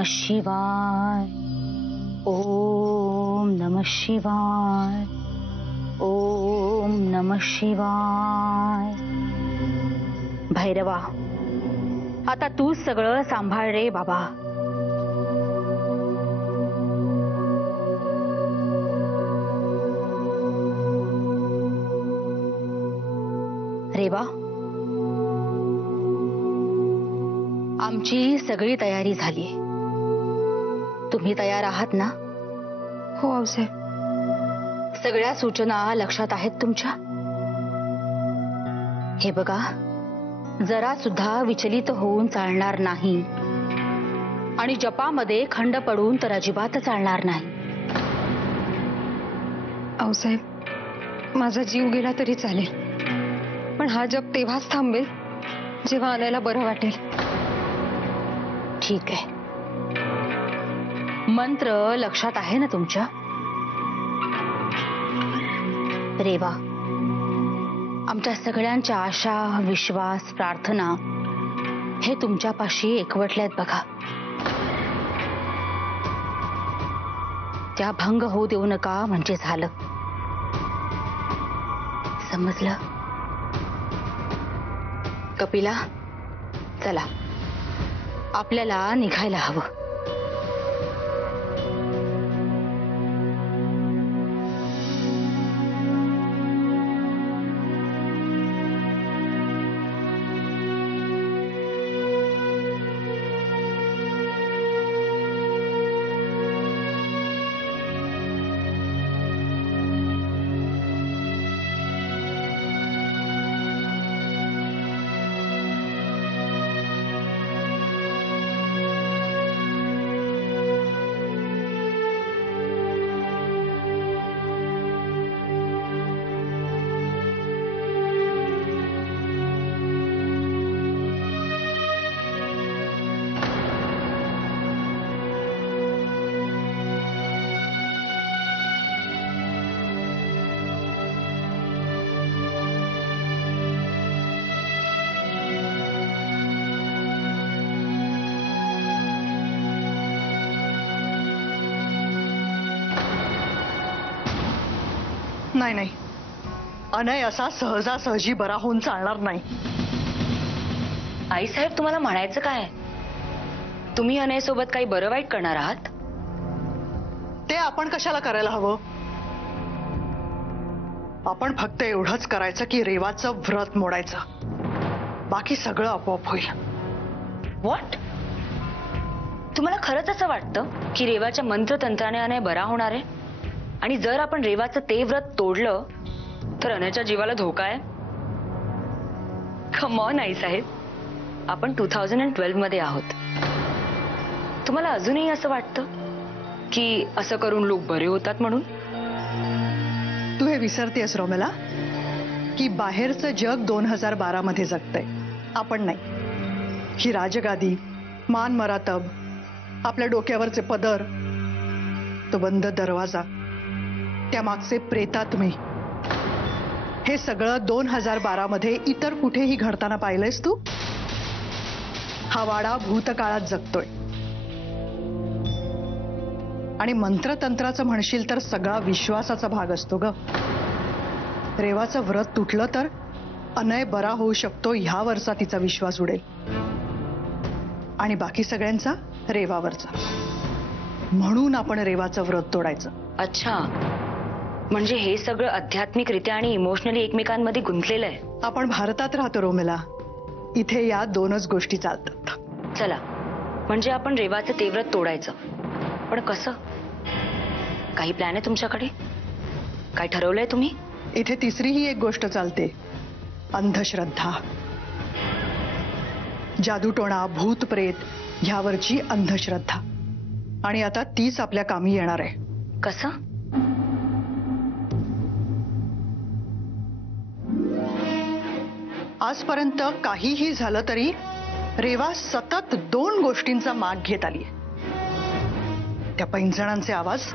नमः शिवाय, ओम नमः शिवाय, ओम नमः शिवाय। भैरवा, आता तू सगळं सांभाळ रे बाबा। रेवा, आमची सगळी तयारी झाली। तुम्ही तयार आहात ना? हो आऊसाहेब। सगळ्या सूचना लक्षात आहेत तुमच्या? हे बघा, जरा सुद्धा विचलित होऊन चालणार नाही आणि जपामध्ये खंड पडून तर अजिबात चालणार नाही। आऊसाहेब, माझा जीव गेला तरी चालेल, पण हा जप तेव्हाच थांबेल जेव्हा आणायला बरं वाटेल। ठीक आहे, मंत्र लक्षात आहे ना तुमच्या? रेवा, आमच्या सगळ्यांच्या आशा, विश्वास, प्रार्थना हे तुमच्यापाशी एकवटल्यात बघा। त्या भंग होऊ देऊ नका म्हणजे झालं, समजलं? कपिला, चला आपल्याला निघायला हवं। नाही नाही, अनय असा सहजासहजी बरा होऊन चालणार नाही। आई साहेब, तुम्हाला म्हणायचं काय? तुम्ही अनय सोबत काही बरं वाईट करणार आहात? ते आपण कशाला करायला हवं? आपण फक्त एवढंच करायचं की रेवाचं व्रत मोडायचं, बाकी सगळं आपोआप होईल। व्हॉट? तुम्हाला खरंच असं वाटतं की रेवाच्या मंत्रतंत्राने अनय बरा होणार आहे? आणि जर आपण रेवाचं ते व्रत तोडलं तर अनयच्या जीवाला धोका आहे? कम ऑन आई साहेब, आपण 2012 मध्ये आहोत। तुम्हाला अजूनही असं वाटतं की असं करून लोक बरे होतात म्हणून? तू हे विसरतेस रोमेला की बाहेरचं जग 2012 मध्ये जगतंय, आपण नाही। ही राजगादी, मान मरातब, आपल्या डोक्यावरचे पदर, तो बंद दरवाजा, त्या मागचे प्रेतात्मे, हे सगळं 2012 मध्ये इतर कुठेही घडताना पाहिलंयस तू? हा वाडा भूतकाळात जगतोय आणि मंत्रतंत्राचं म्हणशील तर सगळा विश्वासाचा भाग असतो ग। रेवाचं व्रत तुटलं तर अनय बरा होऊ शकतो ह्यावरचा तिचा विश्वास उडेल आणि बाकी सगळ्यांचा रेवावरचा। म्हणून आपण रेवाचं व्रत तोडायचं। अच्छा, म्हणजे हे सगळं आध्यात्मिकरित्या आणि इमोशनली एकमेकांमध्ये गुंतलेलं आहे। आपण भारतात राहतो रोमेला, इथे या दोनच गोष्टी चालतात। चला, म्हणजे आपण रेवाचं ते व्रत तोडायचं, पण कसं? काही प्लॅन आहे तुमच्याकडे? काय ठरवलंय तुम्ही? इथे तिसरीही एक गोष्ट चालते, अंधश्रद्धा, जादूटोणा, भूत प्रेत ह्यावरची अंधश्रद्धा, आणि आता तीच आपल्या कामी येणार आहे। कसं? आजपर्यंत काहीही झालं तरी रेवा सतत दोन गोष्टींचा माग घेत आली, त्या पैंजणांचे आवाज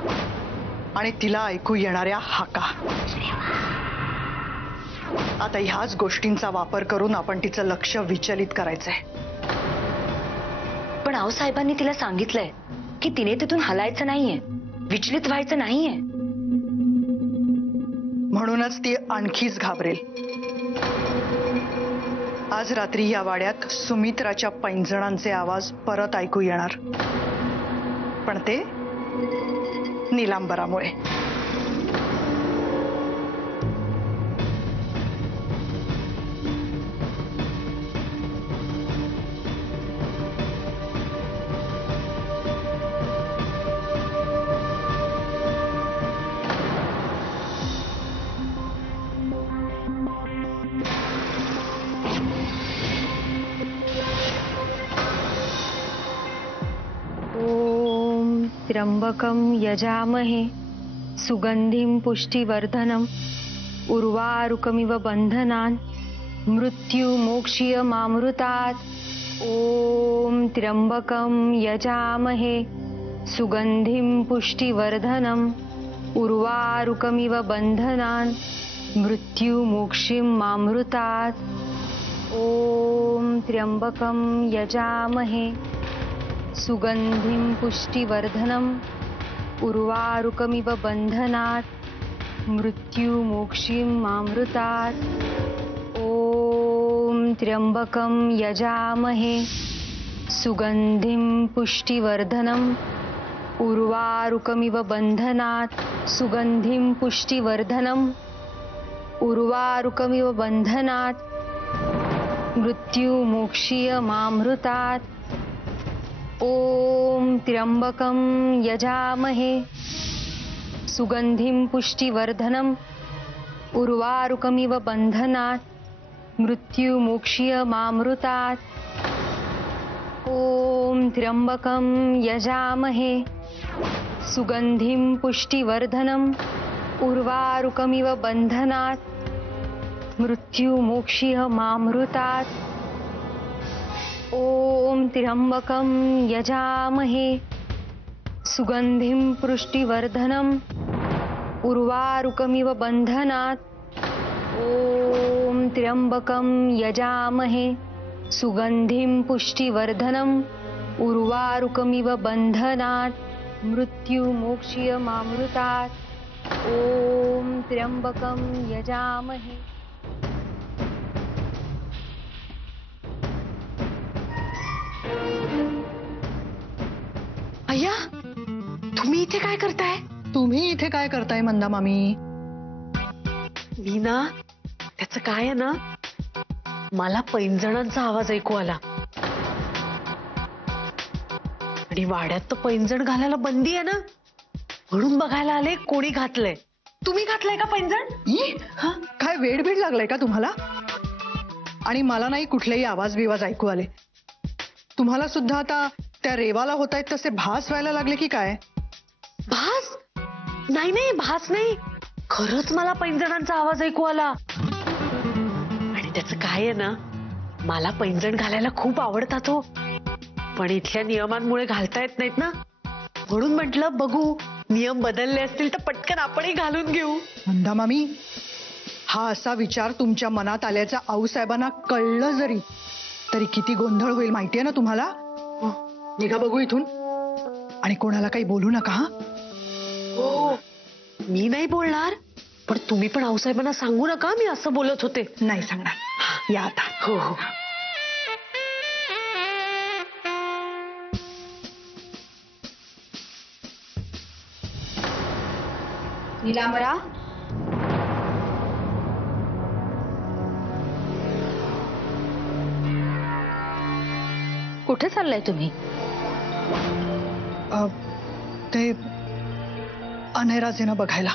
आणि तिला ऐकू येणाऱ्या हाका। आता ह्याच गोष्टींचा वापर करून आपण तिचं लक्ष विचलित करायचंय। पण पण आऊसाहेबांनी तिला सांगितलंय की तिने तिथून हलायचं नाहीये, विचलित व्हायचं नाहीये. म्हणूनच ती आणखीच घाबरेल. आज रात्री या वाड्यात सुमित्राच्या पैंजणांचे आवाज परत ऐकू येणार, पण ते नीलांबरामुळे. त्र्यंबकं यजामहे सुगंधिं पुष्टिवर्धनम् उर्वारुकमिव बन्धनान् मृत्युमोक्षीयमामृतात्. ॐ त्र्यंबकं यजामहे सुगंधिं पुष्टिवर्धनम् उर्वारुकमिव बन्धनान् मृत्युमोक्षीयमामृतात्. ॐ त्र्यंबकं यजामहे सुगंधिं पुष्टिवर्धनम् उर्वारुकमिव बन्धनात् मृत्युमोक्षीयमामृतात्. ॐ त्र्यंबकं यजामहे सुगंधिं पुष्टिवर्धनम् उर्वारुकमिव बन्धनात् सुगंधिं पुष्टिवर्धनम् उर्वारुकमिव बन्धनात् मृत्युमोक्षीयमामृतात्. ॐ त्र्यंबकं यजामहे सुगंधिं पुष्टिवर्धनम् उर्वारुकमिव बन्धनात् मृत्युमोक्षीयमामृतात्. ॐ त्र्यंबकं यजामहे सुगंधिं पुष्टिवर्धनम् उर्वारुकमिव बन्धनात् मृत्युमोक्षीयमामृतात्. ॐ त्र्यंबकं यजामहे सुगंधिं पुष्टिवर्धनम् उर्वारुकमिव बन्धनात्. ॐ त्र्यंबकं यजामहे सुगंधिं पुष्टिवर्धनम् उर्वारुकमिव बन्धनात् मृत्युमोक्षीयमामृतात्. ॐ त्र्यंबकं यजामहे. अय्या, तुम्ही इथे काय करताय? तुम्ही इथे काय करताय मंदा मामी? मी ना, त्याचं काय आहे ना, मला पैंजणांचा आवाज ऐकू आला आणि वाड्यात तर पैंजण घालायला बंदी आहे ना, म्हणून बघायला आले कोणी घातलंय. तुम्ही घातलंय का पैंजण? काय वेडबीड लागलाय का तुम्हाला? आणि मला नाही कुठलेही आवाज बिवाज ऐकू आले. तुम्हाला सुद्धा आता त्या रेवाला होत आहेत तसे भास व्हायला लागले की काय? भास? नाही नाही, भास नाही, खरंच मला पैंजणांचा आवाज ऐकू आला. आणि त्याचं काय आहे ना, मला पैंजण घालायला खूप आवडतात हो, पण इथल्या नियमांमुळे घालता येत नाहीत ना, म्हणून म्हटलं बघू, नियम बदलले असतील तर पटकन आपणही घालून घेऊ. मंदा मामी, हा असा विचार तुमच्या मनात आल्याचा आऊसाहेबांना कळलं जरी तरी किती गोंधळ होईल माहितीये ना तुम्हाला. निघा बघू इथून, आणि कोणाला काही बोलू नका. हा, हो, मी नाही बोलणार, पण तुम्ही पण आऊसाहेबांना सांगू नका मी असं बोलत होते. नाही सांगणार. या आता. हो हो. नीलांबरा, कुठे चाललाय तुम्ही? ते अनयराजेनं बघायला.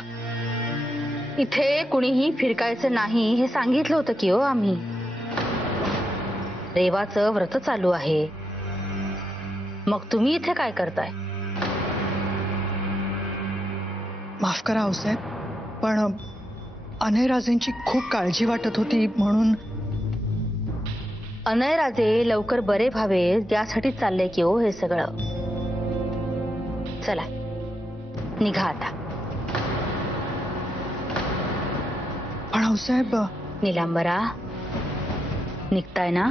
इथे कुणीही फिरकायचं नाही हे सांगितलं होतं की हो आम्ही. रेवाचं व्रत चालू आहे, मग तुम्ही इथे काय करताय? माफ करा आऊसाहेब, पण अनयराजेंची खूप काळजी वाटत होती म्हणून. अनयराजे लवकर बरे व्हावे यासाठी चाललंय की हो हे सगळं. चला निघा आता. पण आऊसाहेब. नीलांबरा, निघताय ना?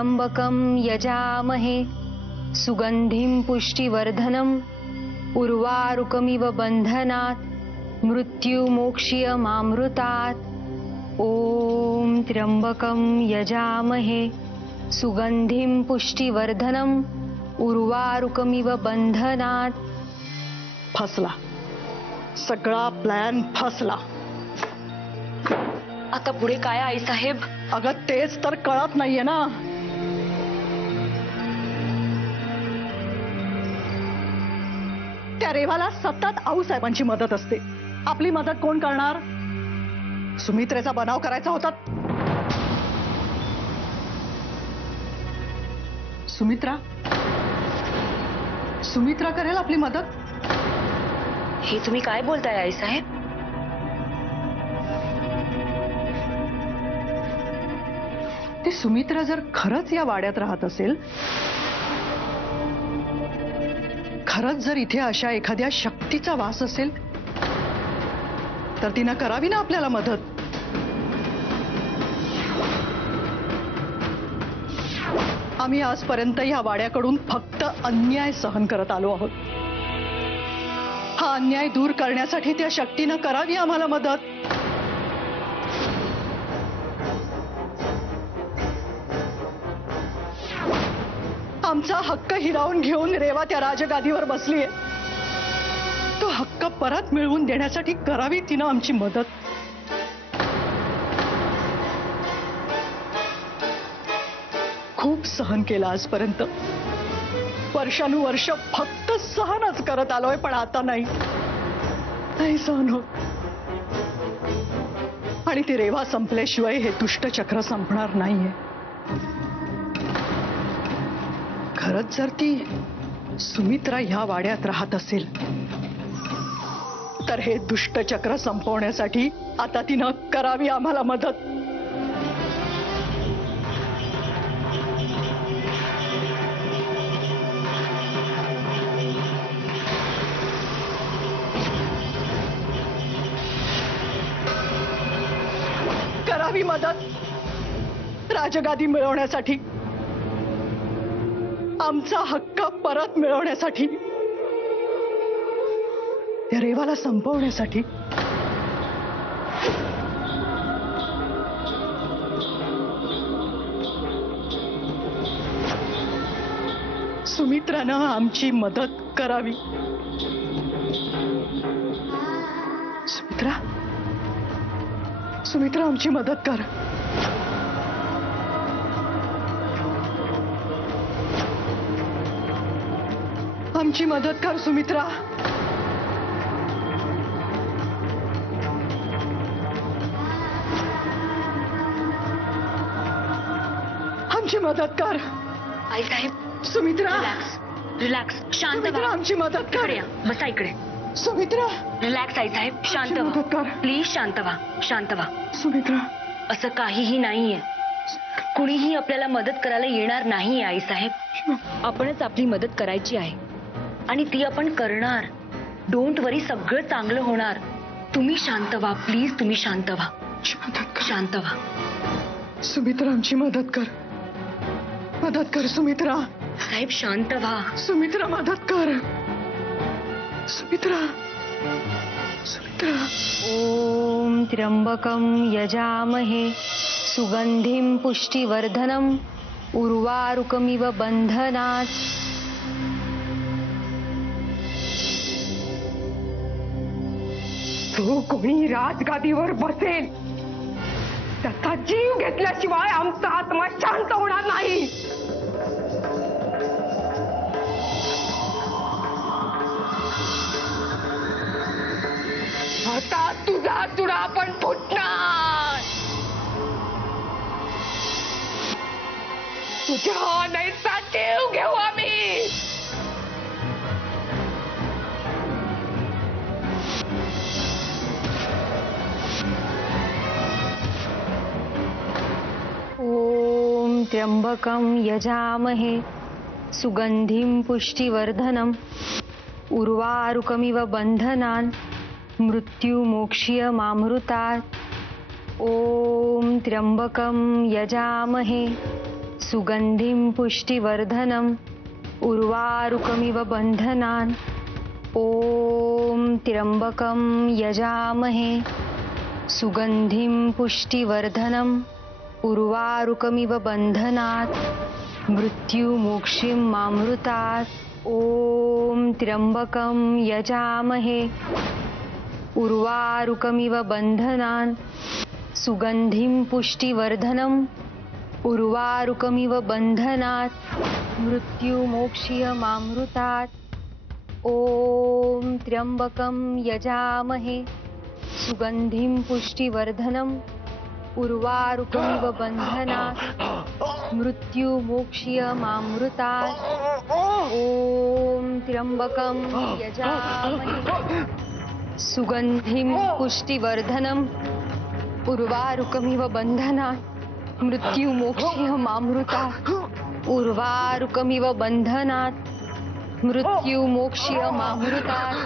त्र्यंबकं यजामहे सुगंधिं पुष्टिवर्धनम् उर्वारुकमिव बंधनात् मृत्युमोक्ष्यमामृतात्। ॐ त्र्यंबकं यजामहे सुगंधिं पुष्टिवर्धनम् उर्वारुकमिव बंधनात्। फसला, सगळा प्लॅन फसला. आता पुढे काय आईसाहेब? अगं तेच तर कळत नाहीये ना. त्या रेवाला सतत आऊसाहेबांची मदत असते. आपली मदत कोण करणार? सुमित्रेचा बनाव करायचा होता. सुमित्रा सुमित्रा करेल आपली मदत. हे तुम्ही काय बोलताय आईसाहेब? ती सुमित्रा जर खरंच या वाड्यात राहत असेल, खरंच जर इथे अशा एखाद्या शक्तीचा वास असेल, तर तिनं करावी ना आपल्याला मदत. आम्ही आजपर्यंत या वाड्याकडून फक्त अन्याय सहन करत आलो आहोत. हा अन्याय दूर करण्यासाठी त्या शक्तीनं करावी आम्हाला मदत. आमचा हक्क हिरावून घेऊन रेवा त्या राजगादीवर बसलीये. तो हक्क परत मिळवून देण्यासाठी करावी तिनं आमची मदत. खूप सहन केलं आजपर्यंत. वर्षानुवर्ष फक्त सहनच करत आलोय, पण आता नाही सहन होत. आणि ती रेवा संपल्याशिवाय हे दुष्टचक्र संपणार नाहीये. खरंच जर ती सुमित्रा ह्या वाड्यात राहत असेल, तर हे दुष्टचक्र संपवण्यासाठी आता तिनं करावी आम्हाला मदत. करावी मदत राजगादी मिळवण्यासाठी, आमचा हक्क परत मिळवण्यासाठी, त्या रेवाला संपवण्यासाठी. सुमित्रानं आमची मदत करावी. सुमित्रा सुमित्रा आमची मदत कर. आमची मदत कर सुमित्रा. आमची मदत कर. आईसाहेब सुमित्रा रिलॅक्स, शांत सुमित्रा व्हा. आमची मदत कर. इकडे या, बसा इकडे. सुमित्रा रिलॅक्स आईसाहेब, शांत आमची मदत व्हा. कर. प्लीज शांत व्हा, शांत व्हा. सुमित्रा असं काहीही नाहीये. कुणीही आपल्याला मदत करायला येणार नाहीये आईसाहेब. आपणच आपली मदत करायची आहे आणि ती आपण करणार. डोंट वरी, सगळं चांगलं होणार. तुम्ही शांत व्हा, प्लीज तुम्ही शांत व्हा, आमची मदत कर. शांत व्हा. सुमित्रा आमची मदत कर. मदत कर सुमित्रा. साहेब शांत व्हा. सुमित्रा मदत कर. सुमित्रा सुमित्रा. ॐ त्र्यंबकं यजामहे सुगंधिं पुष्टिवर्धनम् उर्वारुकमिव बंधनात्. जो कोणी राजगादीवर बसेल त्याचा जीव घेतल्याशिवाय आमचा आत्मा शांत होणार नाही. आता तुझा चुडा पण फुटणार. तुझ्या नैचा जीव घेऊ आम्ही. ॐ त्र्यंबकं यजामहे सुगंधिं पुष्टिवर्धनम् उर्वारुकमिव बंधनान् मृत्युमोक्ष्यमामृतात्. ॐ त्र्यंबकं यजामहे सुगंधिं पुष्टिवर्धनम् उर्वारुकमिव बन्धनान् ॐ त्र्यम्बकं यजामहे सुगंधिं पुष्टिवर्धनम् उर्वारुकमिव बन्धनात् मृत्युमोक्षीं मामृतात् ॐ त्र्यम्बकं यजामहे उर्वारुकमिव बन्धनान् सुगंधिं पुष्टिवर्धनम् उर्वारुकमिव बन्धनात् मृत्युमोक्षीयमामृतात् ॐ त्र्यम्बकं यजामहे सुगंधिं पुष्टिवर्धनम् उर्वारुकमिव बन्धनात् मृत्युमोक्षीयमामृतात् ॐ त्र्यम्बकं यजामहे सुगंधिं पुष्टिवर्धनम् उर्वारुकमिव बन्धनात् मृत्युमोक्षीयमामृतात् उर्वारुकमिव बन्धनात् मृत्युमोक्षीयमामृतात्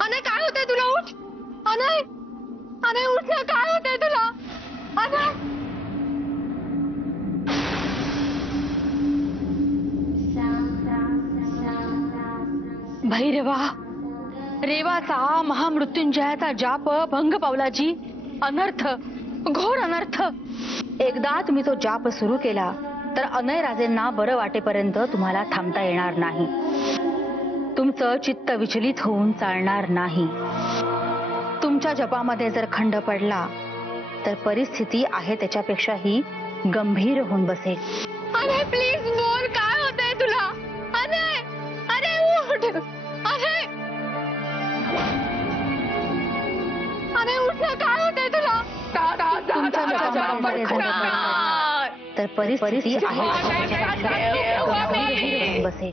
अनय काय होतंय तुला? उठ अनय, अनय उठ ना, काय होतंय तुला? अनय भैरवा, रेवाचा महामृत्युंजयाचा जाप भंग पावलाजी. अनर्थ, घोर अनर्थ. एकदा तुम्ही तो जाप सुरू केला तर अनय राजेंना बरं वाटेपर्यंत तुम्हाला थांबता येणार नाही. तुमचं चित्त विचलित होऊन चालणार नाही. तुमच्या जपामध्ये जर खंड पडला तर परिस्थिती आहे त्याच्यापेक्षाही गंभीर होऊन बसेल. अनय प्लीज बोल, काय होतंय तुला? अनय, अरे उठ. अनय, अनय उठ ना, काय होतंय तुला? तुमच्या जपामध्ये जर खंड पडला तर परिस्थिती आहे त्याच्यापेक्षा गंभीर होऊन बसेल.